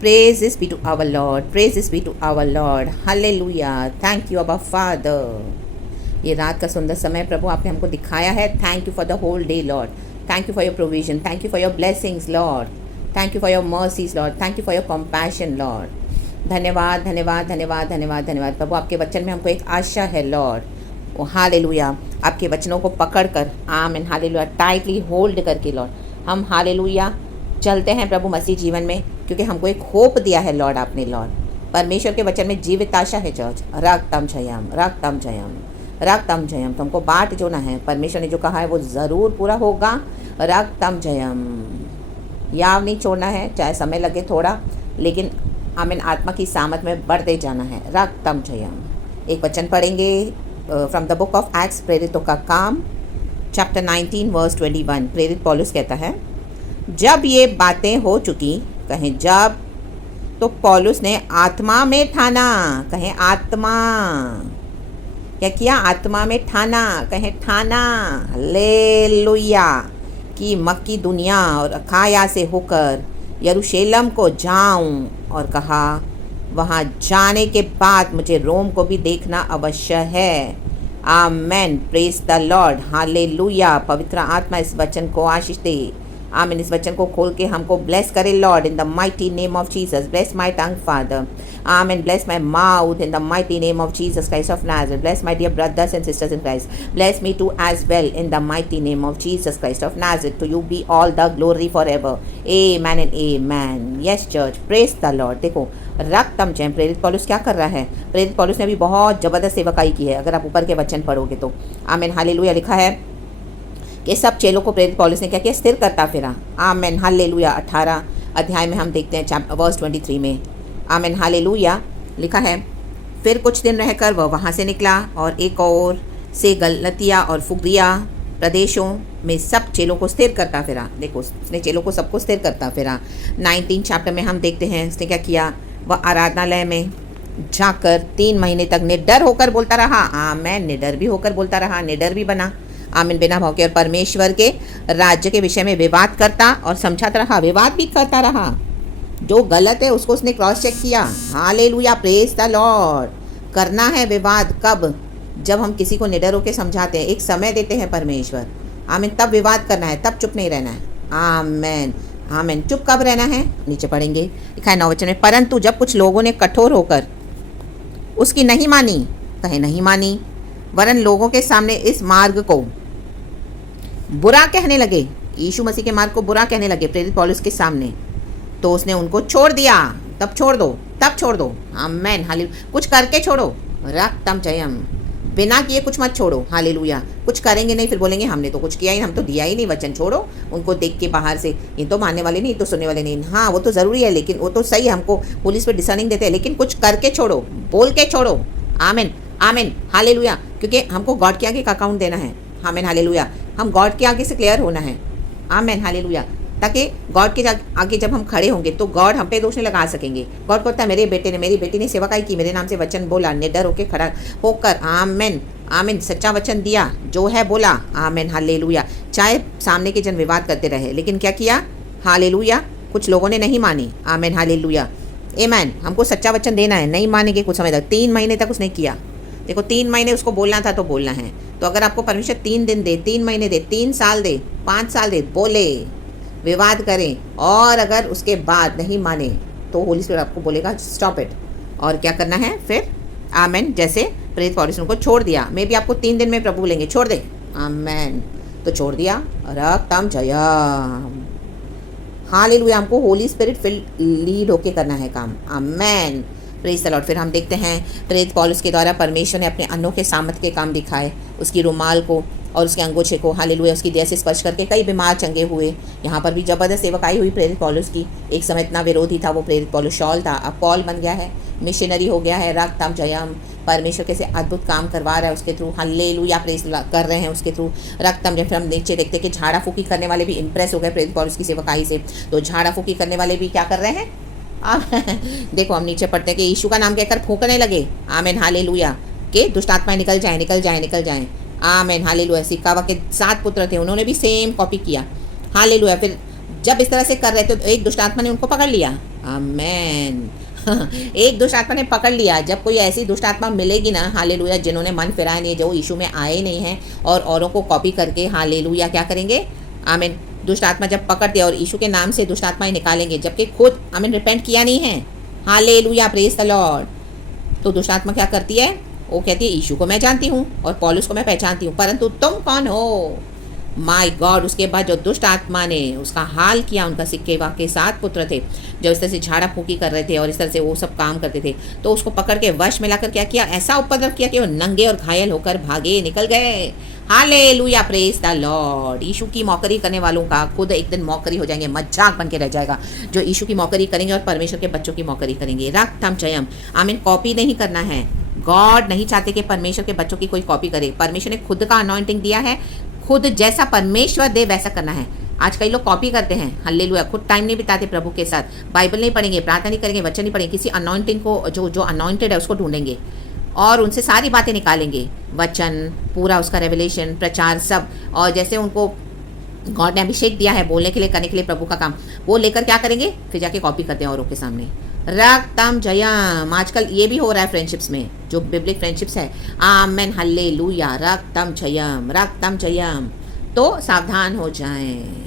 Praises be to our Lord. Praises be to our Lord. Hallelujah. Thank you, Abba Father. ये रात का सुंदर समय प्रभु आपने हमको दिखाया है. Thank you for the whole day Lord. Thank you for your provision. Thank you for your blessings Lord. Thank you for your mercies Lord. Thank you for your compassion Lord. धन्यवाद धन्यवाद धन्यवाद धन्यवाद धन्यवाद प्रभु. आपके वचन में हमको एक आशा है लॉर्ड. हालेलुया. आपके वचनों को पकड़ कर आमीन हालेलुया टाइटली होल्ड करके लॉर्ड हम हालेलुया चलते हैं प्रभु मसीह जीवन में, क्योंकि हमको एक होप दिया है लॉर्ड आपने लॉर्ड. परमेश्वर के वचन में जीवित आशा है चर्च. रक्तम जयम रक्तम जयम रक्तम जयम. तुमको बाट जो ना है परमेश्वर ने जो कहा है वो ज़रूर पूरा होगा. रक्तम जयम. याव नहीं छोड़ना है, चाहे समय लगे थोड़ा, लेकिन आमीन आत्मा की सामत में बढ़ते जाना है. रक्तम जयम. एक वचन पढ़ेंगे from the book of acts. प्रेरितों का काम चैप्टर 19 वर्स 21. प्रेरित पौलुस कहता है, जब ये बातें हो चुकी, कहें जब, तो पौलुस ने आत्मा में ठाना. कहें आत्मा. क्या किया? आत्मा में ठाना. कहें ठाना. हालेलुया. कि मक्की दुनिया और अखाया से होकर यरूशलेम को जाऊं, और कहा वहाँ जाने के बाद मुझे रोम को भी देखना अवश्य है. Amen. Praise the Lord. Hallelujah. पवित्र आत्मा इस वचन को आशीष दे. आमीन. इस वचन को खोल के हमको ब्लेस करे Lord in the mighty name of Jesus. Bless my tongue Father. Amen. Bless my mouth in the mighty name of Jesus Christ of Nazareth. Bless my dear brothers and sisters in Christ. Bless me too as well in the mighty name of Jesus Christ of Nazareth. To you be all the glory for ever. Amen and amen. Yes church. Praise the Lord. देखो रक्तम जयम. प्रेरित पौलुस क्या कर रहा है? प्रेरित पौलुस ने भी बहुत ज़बरदस्त सेवकाई की है. अगर आप ऊपर के वचन पढ़ोगे तो आमीन हालेलुया लिखा है कि सब चेलों को प्रेरित पौलुस ने क्या किया? स्थिर करता फिरा. आमीन हालेलुया. 18 अध्याय में हम देखते हैं वर्स 23 में. आमीन हालेलुया लिखा है, फिर कुछ दिन रहकर वह वहाँ से निकला और एक और से गलतिया और फुग्रिया प्रदेशों में सब चेलों को स्थिर करता फिरा. देखो उसने चेलों को सबको स्थिर करता फिरा. 19 चैप्टर में हम देखते हैं उसने क्या किया? वह आराधनालय में जाकर 3 महीने तक निडर होकर बोलता रहा. आमीन. निडर भी होकर बोलता रहा, निडर भी बना. आमीन. बिना भाव के. और परमेश्वर के राज्य के विषय में विवाद करता और समझाता रहा. विवाद भी करता रहा. जो गलत है उसको उसने क्रॉस चेक किया. हालेलुया. Praise the Lord. करना है विवाद कब? जब हम किसी को निडर होकर समझाते हैं, एक समय देते हैं परमेश्वर. आमीन. तब विवाद करना है, तब चुप नहीं रहना है. आमीन. आमीन. चुप कब रहना है? नीचे पढ़ेंगे. लिखा है 9 वचन में, परंतु जब कुछ लोगों ने कठोर होकर उसकी नहीं मानी. कहे नहीं मानी, वरन लोगों के सामने इस मार्ग को बुरा कहने लगे. यीशु मसीह के मार्ग को बुरा कहने लगे प्रेरित पौलुस के सामने. तो उसने उनको छोड़ दिया. तब छोड़ दो, तब छोड़ दो. आमीन हालेलुया. कुछ करके छोड़ो. रक्तम जयम. बिना किए कुछ मत छोड़ो. हालेलुया. कुछ करेंगे नहीं, फिर बोलेंगे हमने तो कुछ किया ही, हम तो दिया ही नहीं वचन. छोड़ो उनको देख के बाहर से, ये तो मानने वाले नहीं, ये तो सुनने वाले नहीं. हाँ वो तो ज़रूरी है, लेकिन वो तो सही है, हमको पुलिस पे डिसर्निंग देते हैं, लेकिन कुछ करके छोड़ो, बोल के छोड़ो. आमीन आमीन हालेलुया. क्योंकि हमको गॉड के आगे एक अकाउंट देना है. आमीन हालेलुया. हम गॉड के आगे से क्लियर होना है. आमीन हालेलुया. ताकि गॉड के आगे जब हम खड़े होंगे तो गॉड हम पे दोष नहीं लगा सकेंगे. गॉड को होता है मेरे बेटे ने, मेरी बेटी ने सेवकाई की, मेरे नाम से वचन बोला, निडर होके खड़ा होकर. आमीन आमीन. सच्चा वचन दिया, जो है बोला. आमीन हालेलुया. चाहे सामने के जन विवाद करते रहे, लेकिन क्या किया? हालेलुया. कुछ लोगों ने नहीं मानी. आमीन हालेलुया. आमीन. हमको सच्चा वचन देना है, नहीं मानेंगे कुछ समय तक. 3 महीने तक उसने किया. देखो 3 महीने उसको बोलना था तो बोलना है. तो अगर आपको परमेश्वर 3 दिन दे, 3 महीने दे, 3 साल दे, 5 साल दे, बोले, विवाद करें, और अगर उसके बाद नहीं माने तो होली स्पिरिट आपको बोलेगा स्टॉप इट. और क्या करना है फिर? आमीन. जैसे प्रेरित पौलुस ने उनको छोड़ दिया. मे भी आपको 3 दिन में प्रभु बोलेंगे छोड़ दे. आमीन. तो छोड़ दिया. रक्तम जयम. हालेलुया. हमको होली स्पिरिट फिल लीड होके करना है काम. आमीन. Praise the Lord. फिर हम देखते हैं प्रेरित पौलुस के द्वारा परमेश्वर ने अपने अनोखे सामर्थ के काम दिखाए. उसकी रुमाल को और उसके अंगोछे को हालेलुया उसकी देह से स्पर्श करके कई बीमार चंगे हुए. यहाँ पर भी जबरदस्त सेवकाई हुई प्रेरित पौलुस की. एक समय इतना विरोधी था वो प्रेरित पौलुस. शॉल था, अब पॉल बन गया है, मिशनरी हो गया है. रक्तम जयम. परमेश्वर कैसे अद्भुत काम करवा रहा है उसके थ्रू. हालेलुया. प्रेज कर रहे हैं उसके थ्रू. रक्तम जयम. फिर हम नीचे देखते कि झाड़ा फूकी करने वाले भी इंप्रेस हो गए प्रेरित पौलुस की सेवकाई से. तो झाड़ा फूकी करने वाले भी क्या कर रहे हैं? देखो हम नीचे पढ़ते हैं कि यीशु का नाम कहकर फूंकने लगे. आमीन हालेलुया. के दुष्ट आत्माएं निकल जाएं, निकल जाएं, निकल जाएं. आमीन हालेलुया. सिकावा के 7 पुत्र थे, उन्होंने भी सेम कॉपी किया. हालेलुया. फिर जब इस तरह से कर रहे थे तो एक दुष्ट आत्मा ने उनको पकड़ लिया। आमेन। एक दुष्ट आत्मा ने पकड़ लिया। जब कोई ऐसी दुष्ट आत्मा मिलेगी ना, हालेलुया, जिन्होंने मन फिराया नहीं, जो यीशु में आए नहीं हैं और औरों को कॉपी करके, हालेलुया, क्या करेंगे? आमीन। दुष्ट आत्मा जब पकड़ते और यीशु के नाम से दुष्ट आत्माएं निकालेंगे, जबकि खुद आमीन रिपेंट किया नहीं है, हालेलुया, प्रेज द लॉर्ड, तो दुष्ट आत्मा क्या करती है? वो कहती है यीशु को मैं जानती हूँ और पौलुस को मैं पहचानती हूँ, परंतु तुम कौन हो? My God. उसके बाद जो दुष्ट आत्मा ने उसका हाल किया, उनका सिक्के के 7 पुत्र थे जो इस तरह से झाड़ा फूकी कर रहे थे और इस तरह से वो सब काम करते थे, तो उसको पकड़ के वश में लाकर क्या किया? ऐसा उपद्रव किया कि वो नंगे और घायल होकर भागे निकल गए। Hallelujah, praise the Lord. Yeshu की मौकरी करने वालों का खुद एक दिन मौकरी हो जाएंगे, मजाक बन के रह जाएगा। जो यीशु की मौकरी करेंगे और परमेश्वर के बच्चों की मौकरी करेंगे। रक्तम जयम। आमीन। कॉपी नहीं करना है। गॉड नहीं चाहते कि परमेश्वर के बच्चों की कोई कॉपी करे। परमेश्वर ने खुद का अनॉइंटिंग दिया है, खुद जैसा परमेश्वर दे वैसा करना है। आज कई लोग कॉपी करते हैं, हालेलुया, खुद टाइम नहीं बिताते प्रभु के साथ, बाइबल नहीं पढ़ेंगे, प्रार्थना नहीं करेंगे, वचन नहीं पढ़ेंगे, किसी अनॉइंटिंग को जो अनॉइंटेड है उसको ढूंढेंगे और उनसे सारी बातें निकालेंगे, वचन पूरा, उसका रेवलेशन, प्रचार, सब। और जैसे उनको गॉड ने अभिषेक दिया है बोलने के लिए, करने के लिए प्रभु का काम, वो लेकर क्या करेंगे? फिर जाके कॉपी करते हैं औरों के सामने। रक्तम जयम। आजकल ये भी हो रहा है फ्रेंडशिप्स में, जो बिब्लिक फ्रेंडशिप्स है। आमेन, हालेलुया, रक्तम जयम, रक्तम जयम। तो सावधान हो जाएं।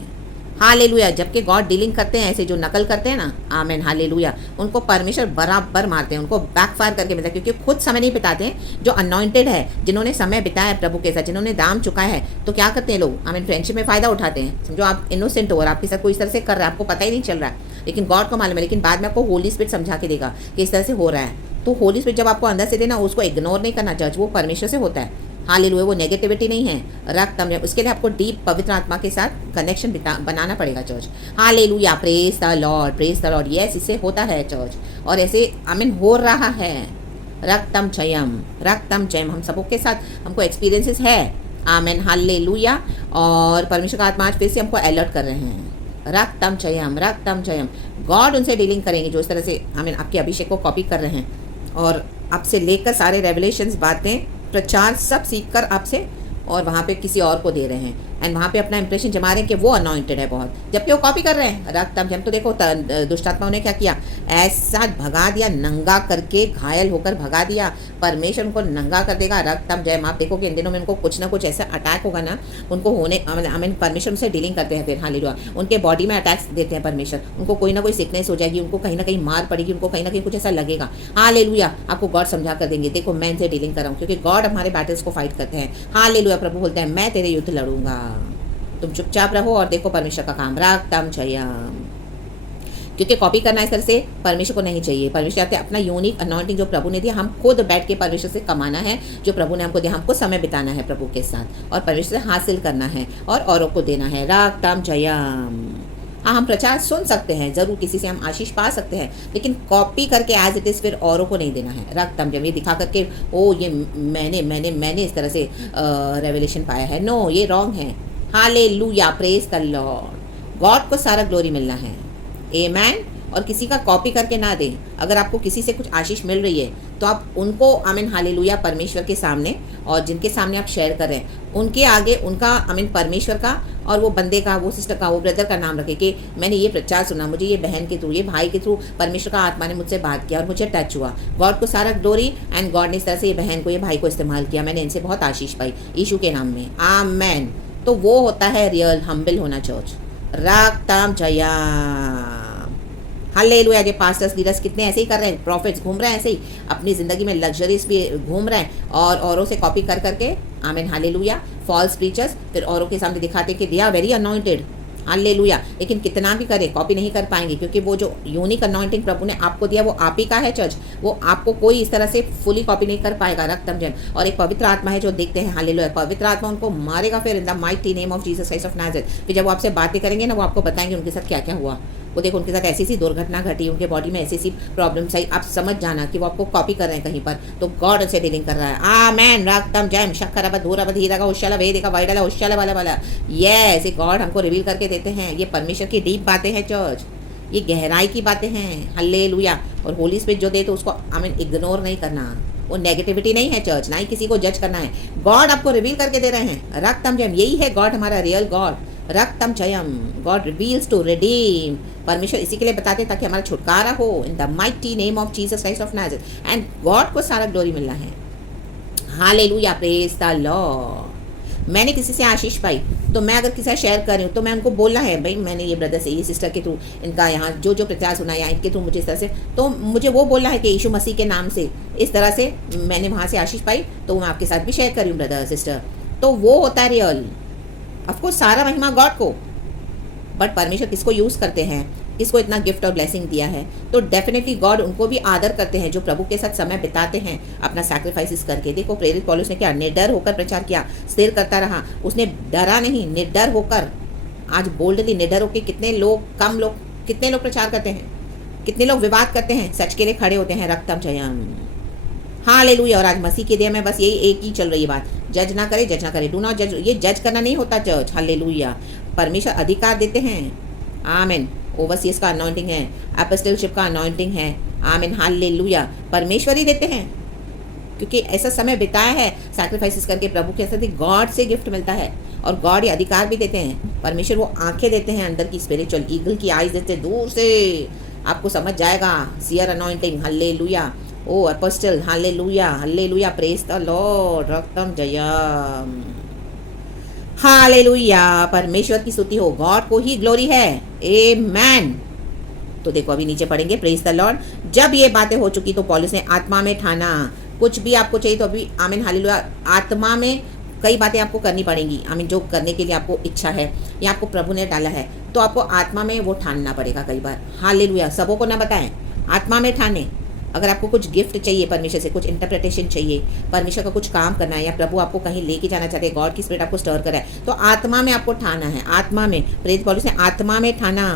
हालेलुया। जबकि गॉड डीलिंग करते हैं ऐसे जो नकल करते हैं ना, आमेन, हालेलुया, उनको परमेश्वर बराबर मारते हैं, उनको बैकफायर करके मिलता है, क्योंकि खुद समय नहीं बिताते हैं। जो अनॉइंटेड है, जिन्होंने समय बिताया है प्रभु के साथ, जिन्होंने दाम चुका है, तो क्या करते हैं लोग? आमीन, फ्रेंडशिप में फ़ायदा उठाते हैं। समझो आप इनोसेंट हो और आपके साथ कोई इस तरह से कर रहा है, आपको पता ही नहीं चल रहा है, लेकिन गॉड को मालूम है, लेकिन बाद में आपको होली स्पिरिट समझा के देगा कि इस तरह से हो रहा है। तो होली स्पिरिट जब आपको अंदर से देना, उसको इग्नोर नहीं करना। जज वो परमेश्वर से होता है, हालेलुया, वो नेगेटिविटी नहीं है। रक्तम, उसके लिए आपको डीप पवित्र आत्मा के साथ कनेक्शन बनाना पड़ेगा church. Hallelujah, praise the Lord, praise the Lord. Yes, इससे होता है चर्च, और ऐसे आमीन हो रहा है। रक्तम जयम, रक्तम जयम। हम सबों के साथ हमको एक्सपीरियंसेस है, आमीन, हालेलुया। और परमेश्वर का आत्मा आज फिर से हमको अलर्ट कर रहे हैं। रक्तम जयम, रक्तम जयम। गॉड उनसे डीलिंग करेंगे जो इस तरह से आमीन आपके अभिषेक को कॉपी कर रहे हैं और आपसे लेकर सारे रेवलेशंस, बातें, प्रचार सब सीखकर आपसे और वहाँ पे किसी और को दे रहे हैं, एंड वहाँ पे अपना इंप्रेशन जमा रहे हैं कि वो अनॉइंटेड है बहुत, जबकि वो कॉपी कर रहे हैं। रक्तम जयम। तो देखो दुष्टात्माओं ने क्या किया? ऐसा भगा दिया, नंगा करके, घायल होकर भगा दिया। परमेश्वर उनको नंगा कर देगा। रक्तम जयम। आप देखो कि इन दिनों में उनको कुछ ना कुछ ऐसा अटैक होगा ना, उनको होने, आमीन, परमेश्वर से डीलिंग करते हैं। फिर हालेलुया, उनके बॉडी में अटैक्स देते हैं परमेश्वर, उनको कोई ना कोई सिकनेस हो जाएगी, उनको कहीं ना कहीं मार पड़ेगी, उनको कहीं ना कहीं कुछ ऐसा लगेगा। हालेलुया, आपको गॉड समझा कर देंगे, देखो मैं इनसे डीलिंग कर रहा हूँ, क्योंकि गॉड हमारे बैटल्स को फाइट करते हैं। हालेलुया। प्रभु बोलते हैं मैं तेरे युद्ध लड़ूंगा, तुम चुपचाप रहो और देखो परमेश्वर का काम। रक्तम जयम। क्योंकि कॉपी करना इस तरह से परमेश्वर को नहीं चाहिए। परमेश्वर चाहते अपना यूनिक अनॉइंटिंग जो प्रभु ने दिया, हम खुद बैठ के परमेश्वर से कमाना है, जो प्रभु ने हमको दिया, हमको समय बिताना है प्रभु के साथ और परमेश्वर से हासिल करना है और औरों को देना है। रक्तम जयम। हाँ, हम प्रचार सुन सकते हैं, ज़रूर किसी से हम आशीष पा सकते हैं, लेकिन कॉपी करके एज इट इज़ फिर औरों को नहीं देना है। रक्तम जब ये दिखा करके ओ ये मैंने इस तरह से रेवलेशन पाया है, नो, ये रॉन्ग है। Hallelujah, praise the Lord. God को सारा ग्लोरी मिलना है, आमेन। और किसी का कॉपी करके ना दें। अगर आपको किसी से कुछ आशीष मिल रही है तो आप उनको, आमीन, हालेलुया, परमेश्वर के सामने और जिनके सामने आप शेयर कर रहे हैं उनके आगे उनका, आमीन, परमेश्वर का और वो बंदे का, वो सिस्टर का, वो ब्रदर का नाम रखें कि मैंने ये प्रचार सुना, मुझे ये बहन के थ्रू, ये भाई के थ्रू परमेश्वर का आत्मा ने मुझसे बात किया और मुझे टच हुआ। गॉड को सारा ग्लोरी, एंड गॉड ने इस तरह से ये बहन को, ये भाई को इस्तेमाल किया, मैंने इनसे बहुत आशीष पाई यीशु के नाम में, आमेन। तो वो होता है रियल हम्बल होना चर्च। रक्तम जयम। हालेलुया। ये पास्टर्स, लीडर्स कितने ऐसे ही कर रहे हैं, प्रॉफिट्स घूम रहे हैं ऐसे ही अपनी ज़िंदगी में, लग्जरीज भी घूम रहे हैं और औरों से कॉपी कर करके, आमीन, हालेलुया। फॉल्स प्रीचर्स फिर औरों के सामने दिखाते कि they are very anointed, hallelujah, लेकिन कितना भी करें कॉपी नहीं कर पाएंगे, क्योंकि वो जो यूनिक अनॉइंटिंग प्रभु ने आपको दिया वो आप ही का है चर्च, वो आपको कोई इस तरह से फुली कॉपी नहीं कर पाएगा। रक्तम जयम। और एक पवित्र आत्मा है जो देखते हैं, हालेलुया, पवित्र आत्मा उनको मारेगा फिर इन the mighty name of Jesus Christ of Nazareth. फिर जब वो आपसे बातें करेंगे ना, वो आपको बताएंगे उनके साथ क्या क्या हुआ। वो देखो उनके साथ ऐसी सी दुर्घटना घटी, उनके बॉडी में ऐसी सी प्रॉब्लम्स आई, आप समझ जाना कि वो आपको कॉपी कर रहे हैं कहीं पर, तो गॉड से डीलिंग कर रहा है। आमेन। रक्तम जयम। शक्करबद धूरबद हीरागा उशाला वेदिका वाइडला उशाला वाला यस, ये गॉड हमको रिवील करके देते हैं। ये परमेश्वर की डीप बातें हैं चर्च, ये गहराई की बातें हैं। हालेलुया। और होली स्पिरिट जो दे तो उसको आमीन इग्नोर नहीं करना, वो नेगेटिविटी नहीं है चर्च, ना ही किसी को जज करना है। गॉड आपको रिवील करके दे रहे हैं। रक्तम जयम। यही है गॉड, हमारा रियल गॉड। रक्तम जयम, गॉड रिवील्स टू रिडीम। परमेश्वर इसी के लिए बताते हैं ताकि हमारा छुटकारा हो, इन the mighty name of Jesus Christ of Nazareth, and God को सारा ग्लोरी मिलना है। Hallelujah, praise the Lord. मैंने किसी से आशीष पाई तो मैं अगर किसी से शेयर कर रही हूँ तो मैं उनको बोलना है, भाई मैंने ये ब्रदर से, ये सिस्टर के थ्रू, इनका यहाँ जो जो प्रत्याश सुना या इनके थ्रू मुझे इस तरह से, तो मुझे वो बोलना है कि यीशु मसीह के नाम से इस तरह से मैंने वहाँ से आशीष पाई, तो मैं आपके साथ भी शेयर कर रही हूँ ब्रदर सिस्टर। तो वो होता है रियल। ऑफकोर्स सारा महिमा गॉड को, बट परमेश्वर किसको यूज़ करते हैं, किसको इतना गिफ्ट और ब्लेसिंग दिया है, तो डेफिनेटली गॉड उनको भी आदर करते हैं जो प्रभु के साथ समय बिताते हैं अपना सैक्रिफाइसेस करके। देखो प्रेरित पौलुस ने क्या निडर होकर प्रचार किया, स्थिर करता रहा, उसने डरा नहीं, निडर होकर, आज बोल्डली निडर होकर कितने लोग प्रचार करते हैं, कितने लोग विवाद करते हैं, सच के लिए खड़े होते हैं। रक्तम जयम, हालेलुया। और आज मसीह के देह में बस यही एक ही चल रही है बात, जज ना करे, डू नॉट जज। ये जज करना नहीं होता चर्च, हालेलुया। परमेश्वर अधिकार देते हैं, आमीन। ओवरसीज का अनॉइंटिंग है, एपोस्टलशिप का अनॉइंटिंग है, आमीन, हालेलुया। परमेश्वर ही देते हैं, क्योंकि ऐसा समय बिताया है सैक्रिफाइसेस करके प्रभु के साथ, गॉड से गिफ्ट मिलता है और गॉड ये अधिकार भी देते हैं। परमेश्वर वो आंखें देते हैं अंदर की, स्पिरिचुअल ईगल की आइज देते हैं, दूर से आपको समझ जाएगा। Seer anointing, hallelujah. O apostle, hallelujah, hallelujah, praise the Lord. रक्तम जयम, हालेलुया। परमेश्वर की स्तुति हो, गॉड को ही ग्लोरी है, आमेन। तो देखो अभी नीचे पढ़ेंगे, प्रेज द लॉर्ड। जब ये बातें हो चुकी तो पौलुस ने आत्मा में ठाना, कुछ भी आपको चाहिए तो अभी, आमीन, हालेलुया, आत्मा में कई बातें आपको करनी पड़ेंगी, आमीन, जो करने के लिए आपको इच्छा है या आपको प्रभु ने डाला है, तो आपको आत्मा में वो ठानना पड़ेगा कई बार। हालेलुया, सबों को ना बताएं, आत्मा में ठाने। अगर आपको कुछ गिफ्ट चाहिए परमेश्वर से, कुछ इंटरप्रिटेशन चाहिए, परमेश्वर का कुछ काम करना है, या प्रभु आपको कहीं लेके जाना चाहते हैं, गॉड की स्पिरिट आपको स्टर करा है, तो आत्मा में आपको ठाना है। आत्मा में, प्रेरित पौलुस ने आत्मा में ठाना,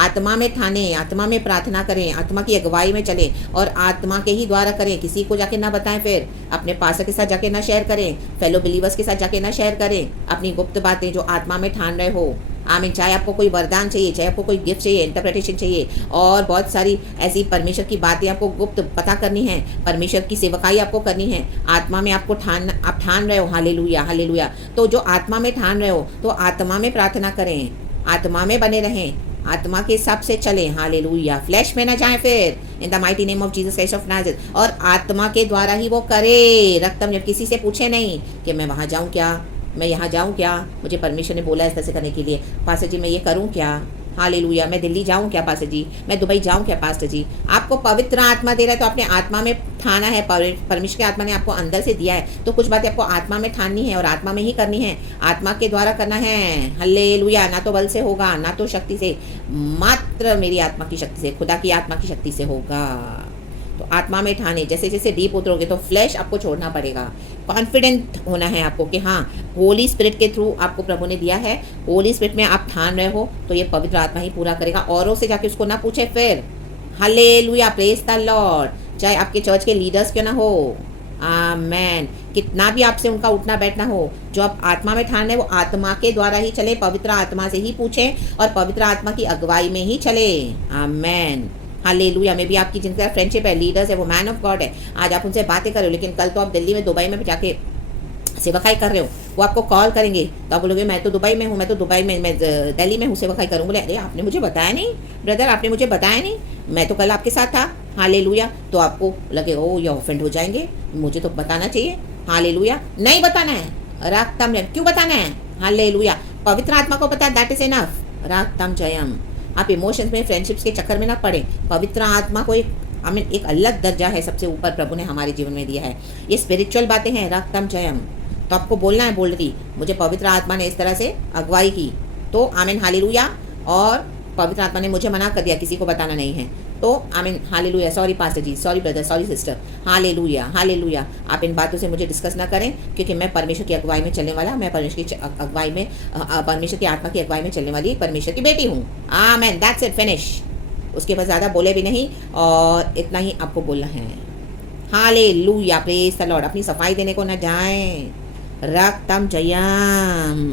आत्मा में ठाने, आत्मा में प्रार्थना करें, आत्मा की अगुवाई में चलें और आत्मा के ही द्वारा करें। किसी को जाके ना बताएं, फिर अपने पास्टर के साथ जाके ना शेयर करें, फेलो बिलीवर्स के साथ जाके ना शेयर करें अपनी गुप्त बातें जो आत्मा में ठान रहे हो, आमीन। चाहे आपको कोई वरदान चाहिए, चाहे आपको कोई गिफ्ट चाहिए, इंटरप्रिटेशन चाहिए, और बहुत सारी ऐसी परमेश्वर की बातें आपको गुप्त पता करनी है, परमेश्वर की सेवकाई आपको करनी है, आत्मा में आपको आप ठान रहे हो, हालेलुया, हालेलुया। तो जो आत्मा में ठान रहे हो तो आत्मा में प्रार्थना करें, आत्मा में बने रहें, आत्मा के हिसाब से चलें, हालेलुया। फ्लैश में ना जाएं फिर, इन the mighty name of Jesus Christ of Nazareth, और आत्मा के द्वारा ही वो करे। रक्तम, जब किसी से पूछे नहीं कि मैं वहाँ जाऊँ क्या, मैं यहाँ जाऊँ क्या, मुझे परमेश्वर ने बोला इस तरह से करने के लिए, पास्टर जी मैं ये करूँ क्या, हालेलुया, मैं दिल्ली जाऊँ क्या पास्टर जी, मैं दुबई जाऊँ क्या पास्टर जी। आपको पवित्र आत्मा दे रहा है तो अपने आत्मा में ठाना है, परमेश्वर की आत्मा ने आपको अंदर से दिया है, तो कुछ बातें आपको आत्मा में ठाननी है और आत्मा में ही करनी है, आत्मा के द्वारा करना है, हालेलुया। ना तो बल से होगा, ना तो शक्ति से, मात्र मेरी आत्मा की शक्ति से, खुदा की आत्मा की शक्ति से होगा। तो आत्मा में ठाने, जैसे जैसे डीप उतरोगे तो फ्लैश आपको छोड़ना पड़ेगा, कॉन्फिडेंट होना है आपको कि हाँ होली स्पिरिट के थ्रू आपको प्रभु ने दिया है, होली स्पिरिट में आप ठान रहे हो तो ये पवित्र आत्मा ही पूरा करेगा। औरों से जाके उसको ना पूछे फिर, हालेलुया, प्रेज द लॉर्ड। चाहे आपके चर्च के लीडर्स क्यों ना हो, आमेन, कितना भी आपसे उनका उठना बैठना हो, जो आप आत्मा में ठान रहे वो आत्मा के द्वारा ही चले, पवित्र आत्मा से ही पूछें और पवित्र आत्मा की अगुवाई में ही चले, आमेन, हालेलुया। में भी आपकी जिनका फ्रेंडशिप है, लीडर्स है, वो मैन ऑफ गॉड है, आज आप उनसे बातें कर रहे हो, लेकिन कल तो आप दिल्ली में, दुबई में जाके सेवकाई कर रहे हो, वो आपको कॉल करेंगे तो आप बोलोगे मैं तो दुबई में हूँ, मैं दिल्ली में हूँ, सेवकाई करूँ। बोले अरे आपने मुझे बताया नहीं ब्रदर, आपने मुझे बताया नहीं, मैं तो कल आपके साथ था, हालेलुया। तो आपको लगे ओ ये ऑफेंड हो जाएंगे, मुझे तो बताना चाहिए, हालेलुया। नहीं बताना है, रक्तम जयम। क्यों बताना है, हालेलुया, पवित्र आत्मा को पता है, दैट इज इनफ, रक्तम जयम। आप इमोशंस में, फ्रेंडशिप्स के चक्कर में ना पड़े, पवित्र आत्मा को एक अलग दर्जा है, सबसे ऊपर प्रभु ने हमारे जीवन में दिया है, ये स्पिरिचुअल बातें हैं, रक्तम जयम। तो आपको बोलना है बोल्डली, मुझे पवित्र आत्मा ने इस तरह से अगुवाई की, तो आमीन, हालेलुया। और पवित्र आत्मा ने मुझे मना कर दिया, किसी को बताना नहीं है, तो amen, hallelujah. Sorry pastor ji, sorry brother, sorry sister, hallelujah, hallelujah. आप इन बातों से मुझे डिस्कस ना करें, क्योंकि मैं परमेश्वर की अगुवाई में चलने वाला, मैं परमेश्वर की अगुवाई में, परमेश्वर की आत्मा की अगुवाई में चलने वाली परमेश्वर की बेटी हूँ, आमीन, दैट्स इट, फिनिश। उसके बाद ज़्यादा बोले भी नहीं, और इतना ही आपको बोलना है, हालेलुया, प्रेज द लॉर्ड। अपनी सफाई देने को न जाएं, रक्तम जयम।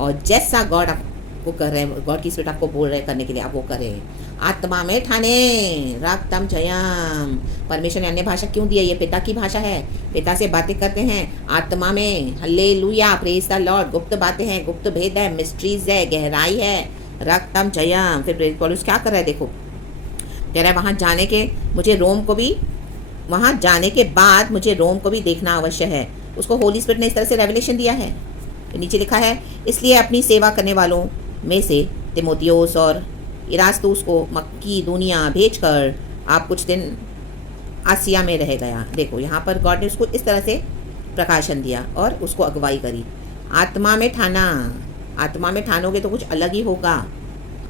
और जैसा गॉड आपको कर रहे हैं, गॉड की स्पिरिट आपको बोल रहे हैं करने के लिए, आप वो करें। आत्मा में ठाने रक्तम जयम। परमेश्वर ने अन्य भाषा क्यों दी है? ये पिता की भाषा है, पिता से बातें करते हैं आत्मा में। Hallelujah, praise the Lord. गुप्त बातें हैं, गुप्त भेद है, मिस्ट्रीज है, गहराई है। रक्तम जयम। फिर पौलुस क्या कर रहा है? देखो, कह रहा है वहाँ जाने के मुझे रोम को भी, वहाँ जाने के बाद मुझे रोम को भी देखना अवश्य है। उसको होली स्पिरिट ने इस तरह से रेवलेशन दिया है। नीचे लिखा है, इसलिए अपनी सेवा करने वालों में से तिमोथियोस और इरास्तुस को मक्की दुनिया भेजकर आप कुछ दिन आसिया में रह गया। देखो यहाँ पर गॉड ने उसको इस तरह से प्रकाशन दिया और उसको अगुवाई करी। आत्मा में ठाना, आत्मा में ठानोगे तो कुछ अलग ही होगा।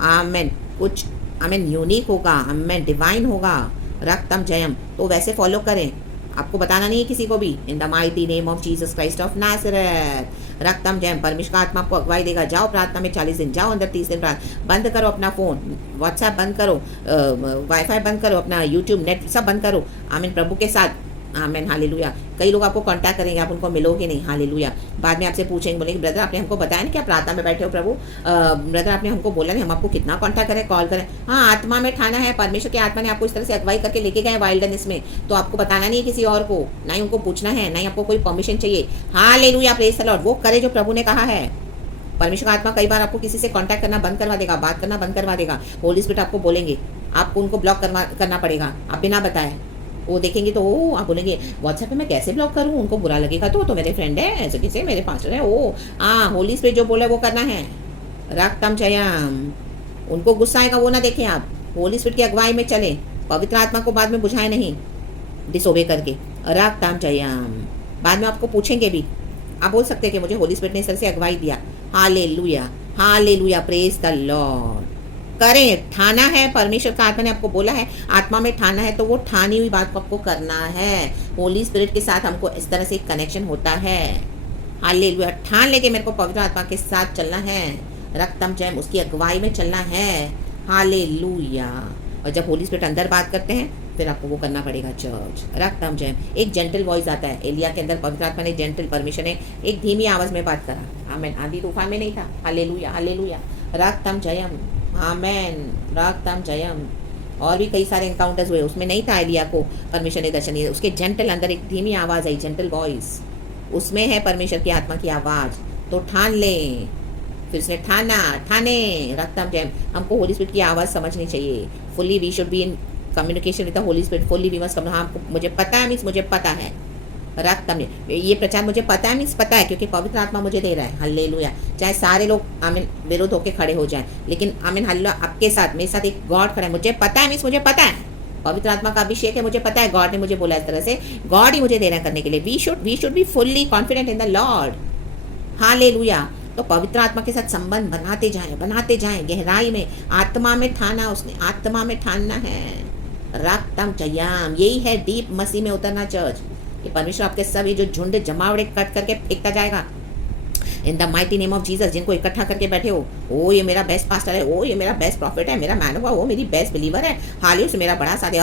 आमेन, कुछ आमेन यूनिक होगा, आमेन डिवाइन होगा। रक्तम जयम। तो वैसे फॉलो करें, आपको बताना नहीं है किसी को भी। In the mighty name of Jesus Christ of Nazareth. रक्तम जयम। परमेश्वर का आत्मा आपको अगुवाई देगा। जाओ प्रार्थना में 40 दिन, जाओ अंदर 30 दिन प्रार्थना। बंद करो अपना फ़ोन, व्हाट्सएप बंद करो, वाईफाई बंद करो, अपना यूट्यूब नेट सब बंद करो। आमीन, प्रभु के साथ। आमीन, हालेलुया। कई लोग आपको कांटेक्ट करेंगे, आप उनको मिलोगे नहीं। हालेलुया। बाद में आपसे पूछेंगे, बोलेंगे ब्रदर आपने हमको बताया ना कि आप प्रार्थना में बैठे हो प्रभु, ब्रदर आपने हमको बोला नहीं, हम आपको कितना कांटेक्ट करें, कॉल करें। हाँ, आत्मा में ठाना है। परमेश्वर की आत्मा ने आपको इस तरह से अगुवाई करके लेके गए वाइल्डनेस में, तो आपको बताना नहीं है किसी और को, ना ही उनको पूछना है, ना ही आपको कोई परमिशन चाहिए। Hallelujah, praise the Lord. वो करे जो प्रभु ने कहा है। परमेश्वर का आत्मा कई बार आपको किसी से कांटेक्ट करना बंद करवा देगा, बात करना बंद करवा देगा। होली स्पिरिट आपको बोलेंगे, आपको उनको ब्लॉक करना पड़ेगा, आप बिना बताए। वो देखेंगे तो ओ, आप बोलेंगे व्हाट्सएप पे मैं कैसे ब्लॉक करूँ, उनको बुरा लगेगा तो मेरे फ्रेंड है, ऐसे कैसे मेरे पास्टर है। ओ हाँ, होली स्पिरिट जो बोले वो करना है। रक्तम जयम। उनको गुस्सा आएगा वो ना देखें आप, होली स्पिरिट की अगुवाई में चलें, पवित्र आत्मा को बाद में बुझाए नहीं डिसोबे करके। रक्तम जयम। बाद में आपको पूछेंगे भी, आप बोल सकते हैं कि मुझे होली स्पिरिट ने इस तरह से अगुवाई दिया। Hallelujah, hallelujah, praise the Lord. करें, ठाना है। परमेश्वर का आत्मा ने आपको बोला है आत्मा में ठाना है, तो वो ठानी हुई बात को आपको करना है। होली स्पिरिट के साथ हमको इस तरह से एक कनेक्शन होता है। हालेलुया। ठान लेके मेरे को पवित्र आत्मा के साथ चलना है। रक्तम जयम, उसकी अगुवाई में चलना है। हालेलुया। और जब होली स्पिरिट अंदर बात करते हैं फिर आपको वो करना पड़ेगा चर्च। रक्तम जयम। एक जेंटल वॉइस आता है। एलिया के अंदर पवित्र आत्मा ने जेंटल, परमेश्वर ने एक धीमी आवाज में बात करा। आमीन। आंधी तूफान में नहीं था। Hallelujah, hallelujah. रक्तम जयम। आमेन, रक्तम जयम। और भी कई सारे एनकाउंटर्स हुए, उसमें नहीं था एलिया को परमेश्वर ने दर्शन दिया। उसके जेंटल अंदर एक धीमी आवाज़ आई, जेंटल वॉइस, उसमें है परमेश्वर की आत्मा की आवाज़। तो ठान लें। फिर उसने ठाना, ठाने। रक्तम जयम। हमको होली स्पिरिट की आवाज़ समझनी चाहिए। Fully we should be in communication with the Holy Spirit. Fully we must. हाँ, मुझे पता है, मीन्स मुझे पता है। रक्तम, ये प्रचार मुझे पता है, मीन्स पता है, क्योंकि पवित्र आत्मा मुझे दे रहा है। हालेलुया। चाहे सारे लोग आमीन विरोध होके खड़े हो जाएं, लेकिन आमीन हालेलुया आपके साथ, मेरे साथ एक गॉड खड़ा है। मुझे पता है, मीन्स मुझे पता है, पवित्र आत्मा का अभिषेक है, मुझे पता है, गॉड ने मुझे बोला इस तरह से, गॉड ही मुझे दे रहा है करने के लिए। We should be fully confident in the Lord. Hallelujah. तो पवित्र आत्मा के साथ संबंध बनाते जाएं गहराई में। आत्मा में ठाना, उसने आत्मा में ठानना है। रक्तम जयम। यही है डीप मसीह में उतरना चर्च। कि परमेश्वर आपके सभी जो झुंड जमावड़े कट करके फेंकता जाएगा इन the mighty name of Jesus. जिनको इकट्ठा करके बैठे हो, ओ ये मेरा बेस्ट पास्टर है, ओ ये मेरा बेस्ट प्रॉफिट है, मेरा मैन हुआ, वो मेरी बेस्ट बिलीवर है, हालेलुया से मेरा बड़ा साथ है।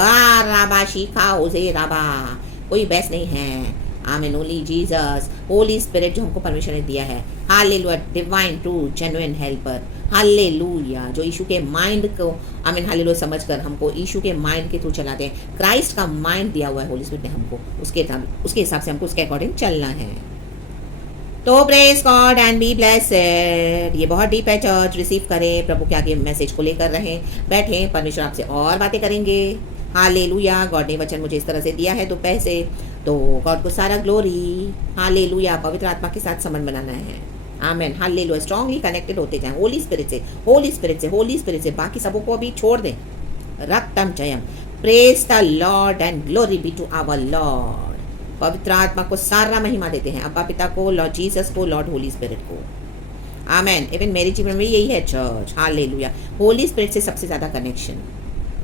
राबा शिखा ओजे राबा। कोई बेस्ट नहीं है। आमीन, ओनली जीसस। होली स्पिरिट जो हमको परमेश्वर ने दिया है। Hallelujah, divine true genuine helper. Hallelujah, जो यीशु के माइंड को आमीन हालेलुया समझकर हमको यीशु के माइंड के थ्रू चलाते हैं। क्राइस्ट का माइंड दिया हुआ है होली स्पिरिट ने हमको, उसके हिसाब से हमको उसके अकॉर्डिंग चलना है। तो praise God and be blessed. ये बहुत डीप है चर्च। रिसीव करें, प्रभु के आगे मैसेज को लेकर रहें, बैठें, परमेश्वर आपसे और बातें करेंगे। हालेलुया। गॉड ने वचन मुझे इस तरह से दिया है दोपहर से, तो गॉड को सारा ग्लोरी। हालेलुया। पवित्र आत्मा के साथ संबंध बनाना है। आमेन, हालेलुया। स्ट्रांगली कनेक्टेड होते जाएं होली स्पिरिट से, होली स्पिरिट से, होली स्पिरिट से। बाकी सबों को अभी छोड़ दें। रक्तम जयम। Praise the Lord and glory be to our Lord. पवित्र आत्मा को सारा महिमा देते हैं, अब्बा पिता को, लॉर्ड जीसस को, लॉर्ड होली स्पिरिट को। आमेन। इवन मेरे जीवन में यही है चर्च। हालेलुया। होली स्पिरिट से सबसे ज्यादा कनेक्शन।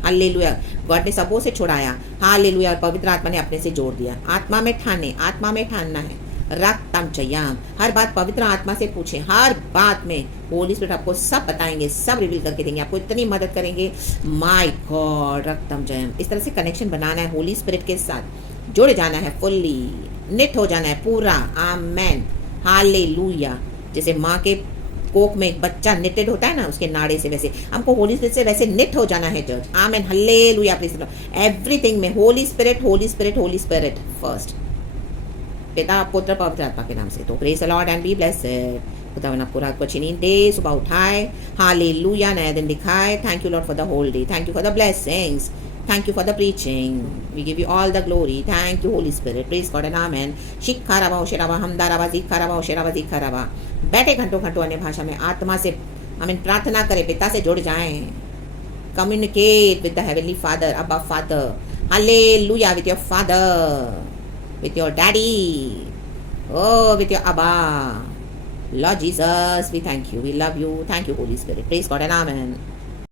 हालेलुया। गॉड ने सबों से छुड़ाया। हालेलुया। और पवित्र आत्मा ने अपने से जोड़ दिया। आत्मा में ठाने, आत्मा में ठानना है। रक्तम जयम। हर बात पवित्र आत्मा से पूछें, हर बात में होली स्पिरिट आपको सब बताएंगे, सब रिवील करके देंगे, आपको इतनी मदद करेंगे। My God. रक्तम जयम। इस तरह से कनेक्शन बनाना है होली स्पिरिट के साथ, जुड़ जाना है, फुल्ली निट हो जाना है पूरा। आमेन, हालेलुया। जैसे माँ के कोक में एक बच्चा निटेड होता है ना उसके नाड़े से, वैसे हमको होली स्पिरिट से वैसे निट हो जाना है church. Amen, hallelujah, praise the Lord. Everything में Holy Spirit, Holy Spirit, Holy Spirit first, पिता पुत्र पवित्र आत्मा के नाम से। तो praise the Lord and be blessed. खुदावन आपको रात को अच्छी नींद दे, सुबह उठाए, हालेलुया, नया दिन दिखाए। Thank you Lord for the whole day, thank you for the blessings, thank you for the preaching, we give you all the glory, thank you Holy Spirit, praise God and amen। शिक्खारावा ओशेरावा हमदारावा जिक्खारावा ओशेरावा जिक्खारावा। बैठे घंटों घंटों अन्य भाषा में आत्मा से आमीन प्रार्थना करें, पिता से जुड़ जाएं, communicate with the heavenly father, abba father, hallelujah, with your father, with your daddy, oh with your abba, Lord Jesus, we thank you, we love you, thank you Holy Spirit, praise God and amen।